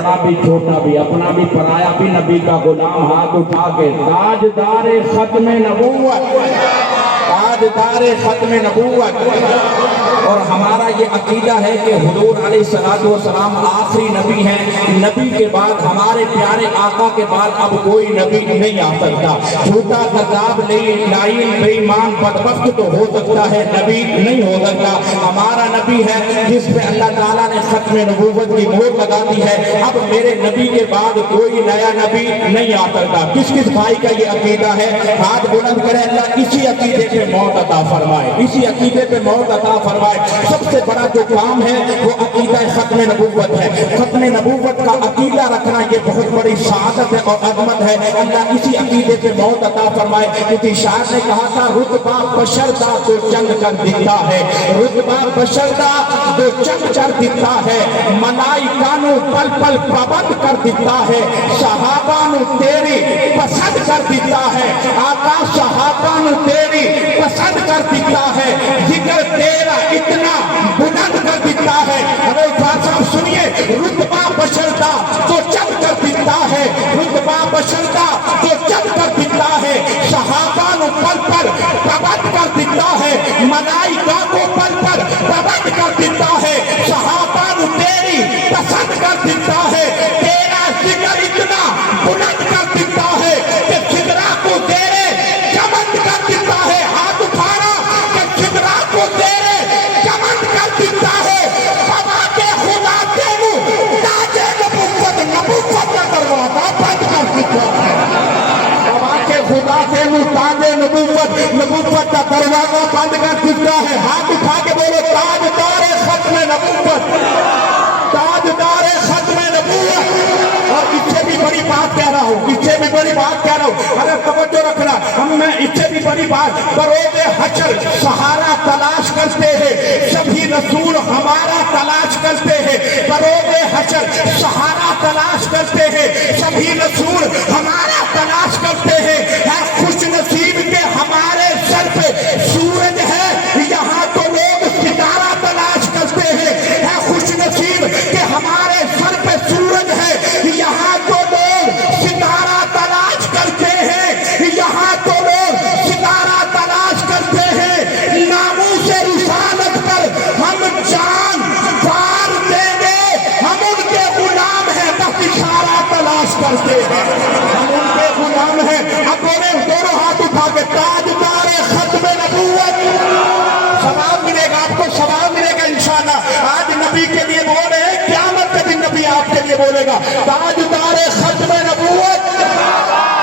बड़ा भी छोटा भी, अपना भी पराया भी, नबी का गुलाम हाथ उठा के ताजदार खत्म नबूवत, ताजदार खत्म नबूवत। और हमारा ये अकीदा है कि हुजूर अलैहिस्सलातु वस्सलाम आखिरी नबी हैं, नबी के बाद हमारे प्यारे आका के बाद अब कोई नबी नहीं आ सकता। झूठा कज़ाब लाइन बेईमान बदबख्त तो हो सकता है, नबी नहीं हो सकता। हमारा नबी है जिस पे अल्लाह ताला ने खत्म नबूवत की मोहर लगा दी है। अब मेरे नबी के बाद कोई नया नबी नहीं आ सकता। किस किस भाई का ये अकीदा है? हाथ बुलंद करे, अल्लाह इसी अकीदे पे मौत अता फरमाए, इसी अकीदे पे मौत अता फरमाए। सबसे बड़ा जो काम है वो अकीदा खत्म नबूवत है। खत्म नबूवत का अकीदा रखना ये बहुत बड़ी शहादत है और अज़मत है। अल्लाह इसी अकीदे पे मौत अता फरमाए। क्योंकि शायर ने कहा था रुतबा बशरदा तो चंद कर दिखता है, रुतबा बशरदा तो चंद कर दिखता है, मलाइकानु पल पल पाबंद कर दिखता है, सहाबानु तेरी पसंद कर दिखता है, आका सहाबानु तेरी पसंद कर दिखता है, जिक्र तेरा इतना बुलंद कर दिखता है। अरे साहब सुनिए, रुतबा बशरदा तो चंद कर दिखता है, रुतबा बशरदा तो चंद कर दिखता है, सहाबानु पल पर पाबंद कर दिखता है, मलाइका को पल पर पाबंद कर दिखता है, सहाबानु तेरी पसंद कर दिखता है, तेरा जिक्र इतना बुलंद कर दिखता है कि जिगरा को तेरे कमंद कर दिखता है। हाथ उठाना कि जिगरा को तेरे कमंद कर दिखता है। बाबा के खुदा तेनू ताजे नबूवत, नबूवत का दरवाजा बंद कर दिखता है। बाबा के खुदा तेनू ताजे नबूवत, नबूवत का दरवाजा बंद कर दिखता है। हाथ उठा के बोलो ताजदार खत्म नबूवत, ताजदार खत्म नबूवत। और इससे भी बड़ी बात कह रहा हूँ, इससे भी बड़ी बात कह रहा हूँ, अगर तवज्जो रखना, मैं इससे भी बड़ी बात, बरोज़े हशर सहारा तलाश करते हैं, सभी रसूल हमारा तलाश करते हैं। बरोज़े हशर सहारा तलाश करते हैं, सभी रसूल हमारा तलाश करते हैं। है खुश नसीब के हमारे सर पे सूरज है, यहाँ तो लोग सितारा तलाश करते हैं। है खुश नसीब के हमारे सर पे सूरज है, यहाँ तो लोग सितारा तलाश करते हैं, यहाँ तो लोग सितारा तलाश करते हैं। नामूस रिसालत पर हम जान वार देंगे, हम उनके गुलाम हैं, बस इशारा तलाश करते हैं, हम उनके गुलाम हैं। अब दोनों हाथ उठा के ताजदार खत्म नबूवत, सवाब मिलेगा आपको, सवाब मिलेगा इंशाअल्लाह। आज नबी के लिए बोल रहे हैं, क़यामत के दिन नबी आपके लिए बोलेगा ताजदार खत्म नबूवत।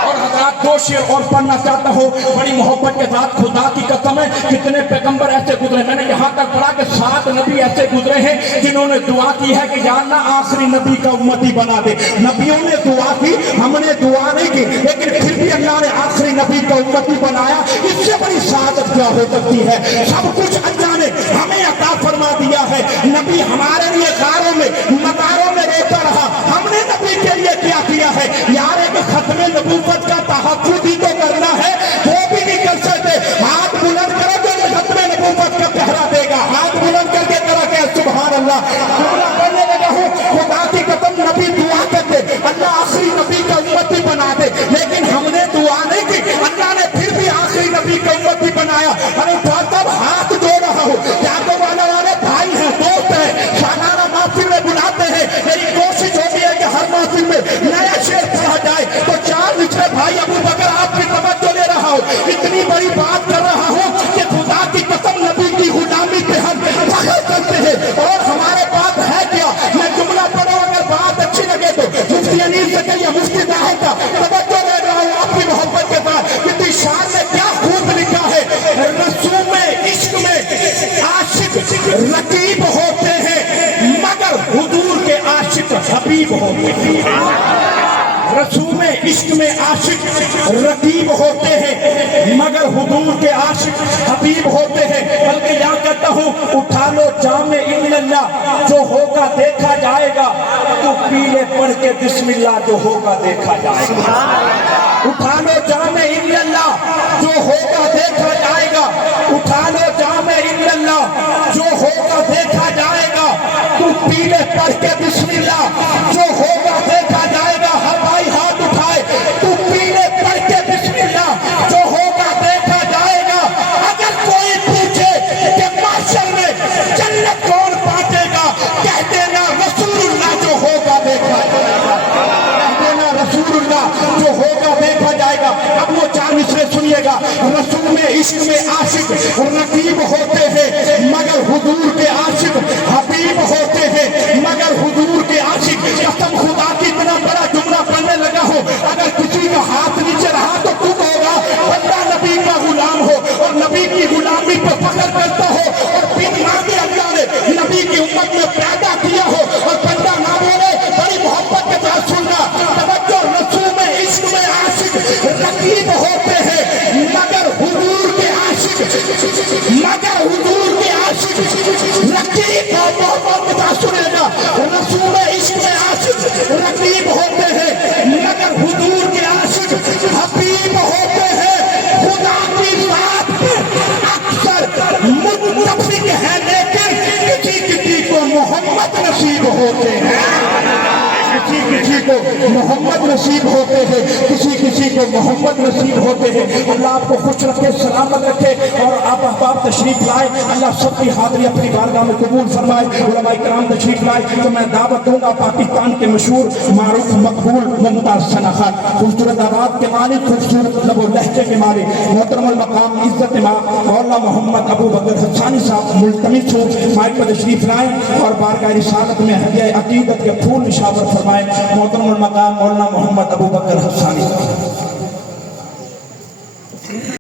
और हज़रात दो शेर और पढ़ना चाहता हूँ बड़ी मोहब्बत के साथ। खुदा की कसम है, कितने पैगंबर ऐसे गुजरे, मैंने यहाँ तक पढ़ा कि 7 नबी ऐसे गुजरे हैं जिन्होंने दुआ की है कि या अल्लाह आखिरी नबी का उम्मती बना दे। नबियों ने दुआ की, हमने दुआ नहीं की, लेकिन फिर भी अल्लाह ने आखिरी नबी का उम्मती बनाया। इससे बड़ी शहादत क्या हो सकती है? सब कुछ अल्लाह ने हमें अता फरमा दिया है। नबी हमारे लिए गारों में मकारों में रोता रहा, हमने नबी के लिए क्या किया है? यार एक खत्म नबूवत का तहफ़्फ़ुज़ ही तो करना है, वो भी नहीं कर सकते। हाथ बुलंद करो जो खत्म नबूवत का पहरा देगा, हाथ बुलंद करके करा के सुभान अल्लाह। जुमला पढ़ने लगा हूँ, खुदा की कसम नबी दुआ करते अल्लाह आखिरी नबी का उम्मती बना दे, लेकिन हमने दुआ नहीं की, अल्लाह ने फिर भी आखिरी नबी का उम्मती बनाया। अरे तब हाथ जोड़ रहा हूँ, यादों वाले भाई हैं, दोस्त हैं, सालाना महफिल में बुलाते हैं, मेरी कोशिश होती है कि हर महफिल में नया शेर पढ़ा जाए। तो 4 निचले भाई अबू बकर आपकी तवज्जो ले रहा हूँ, इतनी बड़ी बात कर रहा हूँ कि खुदा की कसम नबी की गुलामी पे हम फख्र करते हैं। और हमारे पास है क्या? मैं जुमला पढ़ो, अगर बात अच्छी लगे तो मुफ्ती अनीस से कहिए, मुफ्ती ताहिर का तवज्जो ले रहा हूँ आपकी मोहब्बत के साथ। क्योंकि शान ने क्या खूब लिखा है, रसूम में इश्क में आशिक रकीब होते हैं, मगर हुजूर के आशिक हबीब होते हैं। रसूम इश्क में आशिक रकीब होते हैं, मगर हुजूर के आशिक हबीब होते हैं। बल्कि याद करता हूँ, उठा लो जामे इल्लल्लाह, जो होगा देखा जाएगा, तो पीले पढ़ के बिस्मिल्लाह, जो होगा देखा जाएगा। उठा लो जामे इल्लल्लाह, जो होगा देखा जाएगा, उठा लो जामे इल्लल्लाह, जो होगा देखा जाएगा, तू पीले पढ़ के बिस्मिल्लाह, जो होगा سنیے گا، رسول عشق میں عاشق رقیب ہوتے ہیں مگر حضور کے عاشق حبیب ہوتے ہیں مگر حضور کے عاشق۔ قسم خدا کی اتنا بڑا جملہ پڑھنے لگا ہو، اگر کسی کا ہاتھ نیچے رہا تو تم ہوگا بندہ نبی کا غلام ہو اور نبی کی غلامی پہ فخر کرتا ہو اور بن مانگے اللہ نے نبی کی امت میں پیدا کیا ہو اور بندہ نہ بولے، بڑی محبت کے ساتھ سننا توجہ، رسول میں عشق میں عاشق رقیب ہوتے ہیں مگر حضور کے عاشق مگر حضور کے عاشق رقیب اور محبت کے ساتھ سنے گا، رسول عشق میں عاشق رقیب ہوتے ہیں مگر حضور کے عاشق حبیب ہوتے ہیں۔ خدا کی ذات پہ اکثر متفق ہے لیکن کسی کو محمد نصیب ہوتے ہیں، کسی کو محمد نصیب ہوتے ہیں، کسی کو محمد نصیب ہوتے ہیں۔ اللہ آپ کو خوش رکھے، سلامت رکھے اور آپ احباب تشریف لائے، اللہ سب کی حاضری اپنی بارگاہ میں قبول فرمائے۔ علماء کرام تشریف لائے تو میں دعوت دوں گا پاکستان کے مشہور معروف مقبول ممتاز شناخت خوبصورت آواز کے مالک، خوبصورت لب و لہجے کے مالک، محترم المقام عزت امام مولانا محمد ابو بکر حسانی صاحب ملتمس ہوں مائک پر تشریف لائیں اور بارگاہ رسالت میں ہدیہ عقیدت کے پھول نشاور فرمائیں۔ محترم المقام مولانا محمد ابو بکر حسانی صاحب۔